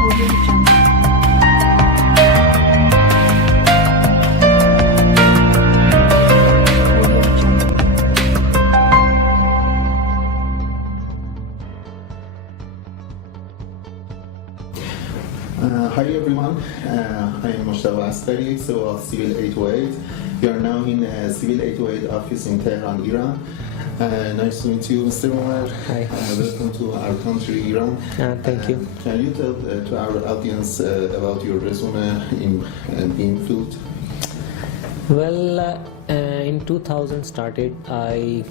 Audio Jungle. Audio Jungle. Hi everyone, I am Mustafa Askari, CEO of Civil 808. We are now in Civil 808 office in Tehran, Iran. Nice to meet you, Mr. Omar. Hi. Welcome to our country, Iran. Thank you. Can you tell to our audience about your resume in BIM field? Well, in 2000 started, I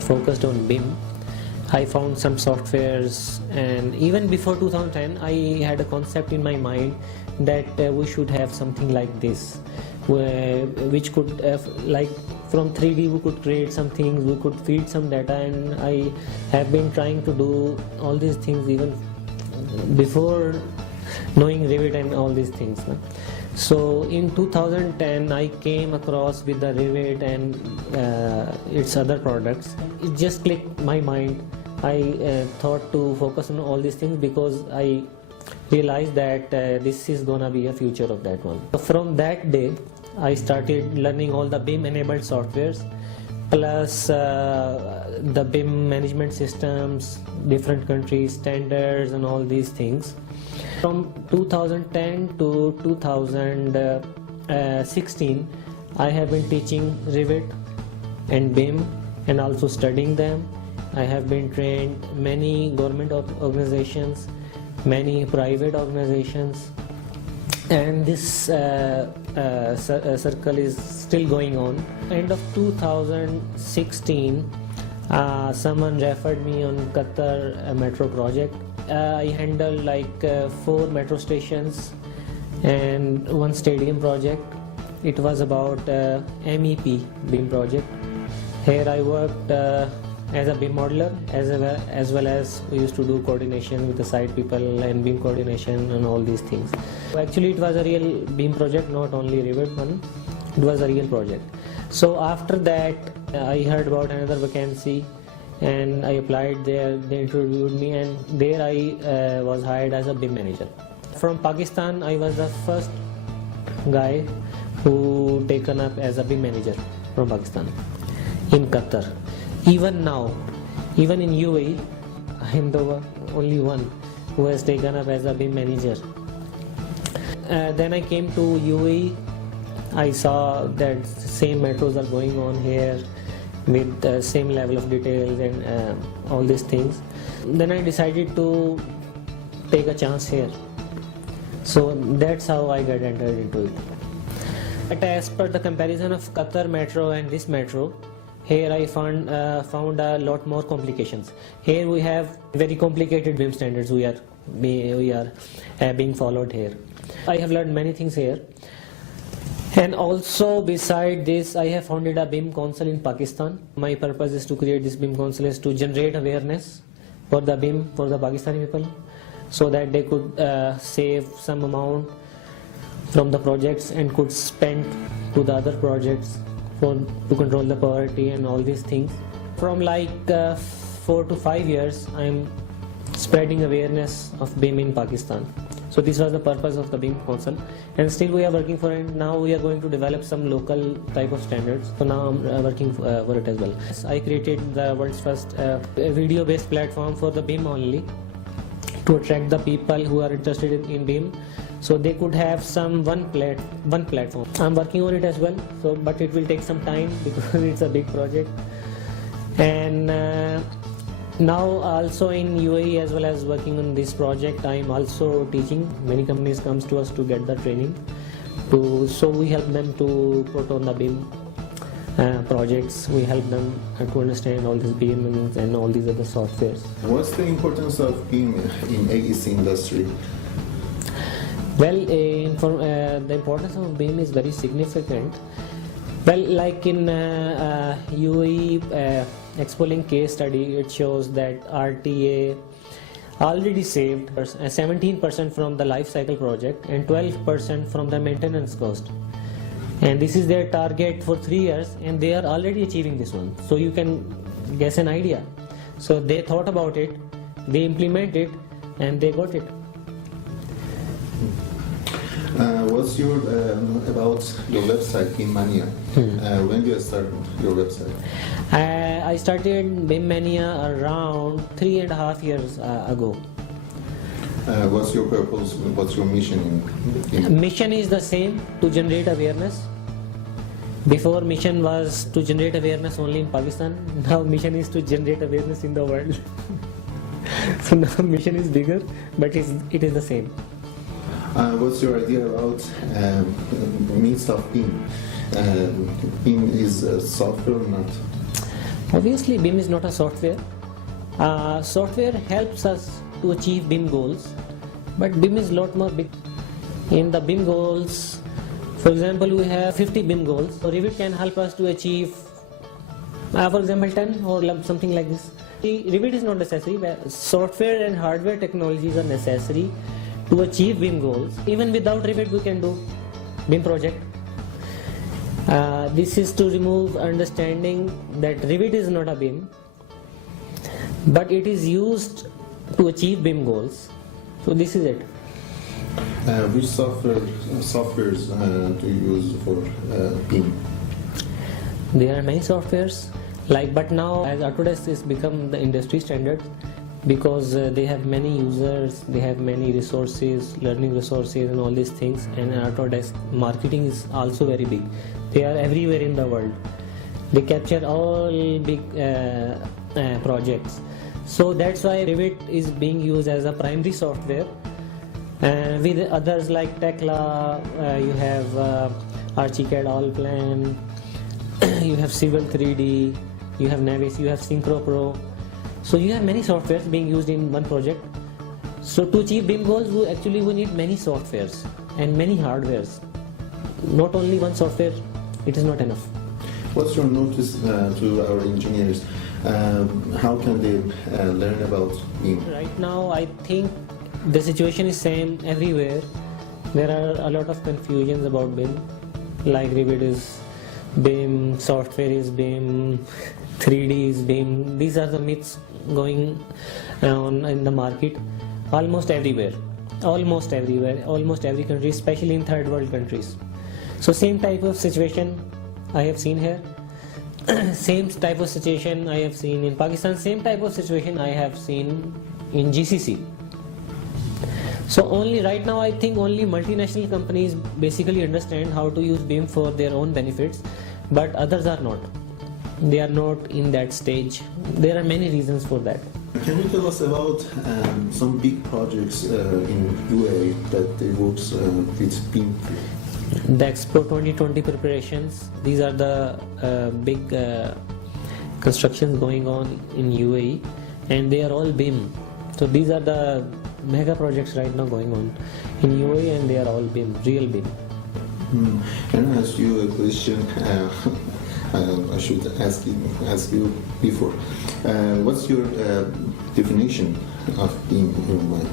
focused on BIM. I found some softwares, and even before 2010 I had a concept in my mind that we should have something like this, which could like from 3D we could create some things, we could feed some data, and I have been trying to do all these things even before knowing Revit and all these things. So in 2010 I came across with the Revit and its other products. It just clicked my mind. I thought to focus on all these things because I realized that this is gonna be a future of that one. So from that day I started learning all the BIM enabled softwares, plus the BIM management systems, different countries, standards and all these things. From 2010 to 2016 I have been teaching Revit and BIM and also studying them. I have been trained many government organizations, many private organizations, and this circle is still going on. End of 2016 someone referred me on Qatar metro project. I handled like 4 metro stations and 1 stadium project. It was about MEP BIM project. Here I worked as a BIM modeler, as well as we used to do coordination with the site people and BIM coordination and all these things. Actually it was a real BIM project, not only Revit one. It was a real project. So after that I heard about another vacancy and I applied there. They interviewed me and there I was hired as a BIM manager. From Pakistan I was the first guy who taken up as a BIM manager from Pakistan in Qatar. Even now, even in UAE, I am the only one who has taken up as a BIM manager. Then I came to UAE. I saw that same metros are going on here with the same level of details and all these things. Then I decided to take a chance here. So that's how I got entered into it. But as per the comparison of Qatar metro and this metro, here I found a lot more complications. Here we have very complicated BIM standards we are being followed here. I have learned many things here. And also beside this I have founded a BIM council in Pakistan. My purpose is to create this BIM council is to generate awareness for the BIM for the Pakistani people, so that they could save some amount from the projects and could spend to the other projects to control the poverty and all these things. From like 4 to 5 years I am spreading awareness of BIM in Pakistan. So this was the purpose of the BIM council, and still we are working for it. Now we are going to develop some local type of standards, so now I'm working for it as well. I created the world's first video based platform for the BIM only, to attract the people who are interested in BIM, so they could have some one platform. I'm working on it as well, so but it will take some time because it's a big project. And now also in UAE as well as working on this project, I'm also teaching. Many companies comes to us to get the training, so we help them to put on the BIM projects. We help them to understand all these BIM and all these other softwares. What's the importance of BIM in AEC industry? Well, the importance of BIM is very significant. Well, like in UAE Expo case study, it shows that RTA already saved 17% from the life cycle project and 12% from the maintenance cost. And this is their target for 3 years, and they are already achieving this one. So you can guess an idea. So they thought about it, they implement it, and they got it. What's your about your website, BIM Mania? When did you start your website? I started BIM Mania around 3.5 years ago. What's your purpose? What's your mission in Mission is the same, to generate awareness. Before, mission was to generate awareness only in Pakistan. Now mission is to generate awareness in the world. So now mission is bigger, but it is the same. What's your idea about means of BIM? BIM is software or not? Obviously, BIM is not a software. Software helps us to achieve BIM goals, but BIM is a lot more big. In the BIM goals, for example, we have 50 BIM goals. So Revit can help us to achieve, for example, 10 or something like this. Revit is not necessary, but software and hardware technologies are necessary to achieve BIM goals. Even without Revit, we can do BIM project. This is to remove understanding that Revit is not a BIM, but it is used to achieve BIM goals. So this is it. Which softwares do you use for BIM? There are many softwares, but now as Autodesk is become the industry standard, because they have many users, they have many resources, learning resources and all these things, and Autodesk marketing is also very big. They are everywhere in the world. They capture all big projects. So that's why Revit is being used as a primary software. With others like Tekla, you have Archicad Allplan, you have Civil 3D, you have Navis, you have Synchro Pro. So you have many softwares being used in one project. So to achieve BIM goals, we need many softwares and many hardwares. Not only one software, it is not enough. What's your notice to our engineers? How can they learn about BIM? Right now, I think the situation is same everywhere. There are a lot of confusions about BIM, like Revit is BIM, software is BIM, 3D is BIM. These are the myths going on in the market almost everywhere, almost every country, especially in third world countries. So same type of situation I have seen here. Same type of situation I have seen in Pakistan. Same type of situation I have seen in GCC. So only right now, I think only multinational companies basically understand how to use BIM for their own benefits, but others are not. They are not in that stage. There are many reasons for that. Can you tell us about some big projects in UAE that they work with BIM? The Expo 2020 preparations, these are the big constructions going on in UAE, and they are all BIM. So these are the mega projects right now going on in UAE, and they are all BIM, real BIM. Can I ask you a question? I should ask you before. What's your definition of BIM in your mind?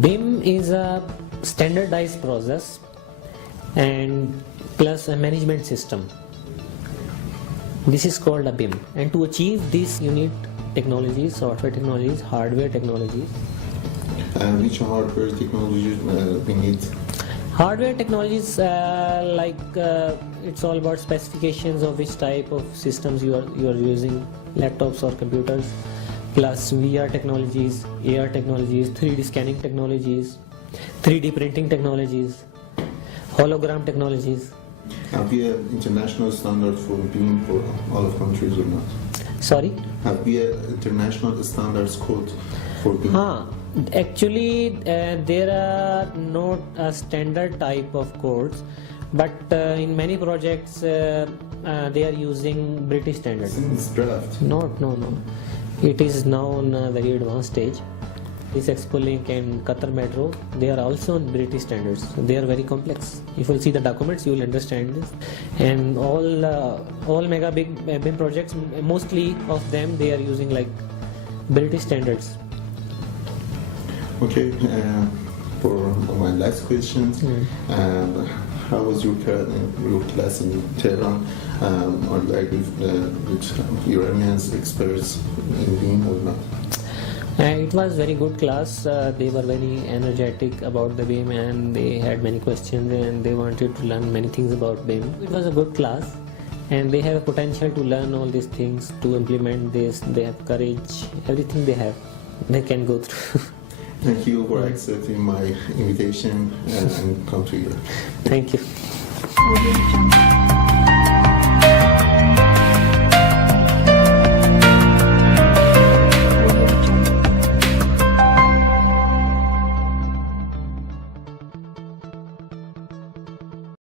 BIM is a standardized process and plus a management system. This is called a BIM, and to achieve this you need technologies, software technologies, hardware technologies. Which hardware technologies we need? Hardware technologies it's all about specifications of which type of systems you are using, laptops or computers, plus VR technologies, AR technologies, 3D scanning technologies, 3D printing technologies, hologram technologies. Have we an international standard for BIM for all of countries or not? Sorry? Have we an international standards code for BIM? Actually, there are not a standard type of codes, but in many projects they are using British standards. Since draft? No. It is now on a very advanced stage. This ExpoLink and Qatar Metro, they are also on British standards. They are very complex. If you will see the documents, you will understand this. And all mega big BIM projects, mostly of them, they are using like British standards. Okay, for my last question, how was your class in Tehran? Are you agree with Iranians experts in BIM or not? It was very good class. They were very energetic about the BIM and they had many questions and they wanted to learn many things about BIM. It was a good class and they have a potential to learn all these things, to implement this. They have courage, everything they have, they can go through. Thank you for accepting my invitation and come to you. Thank you.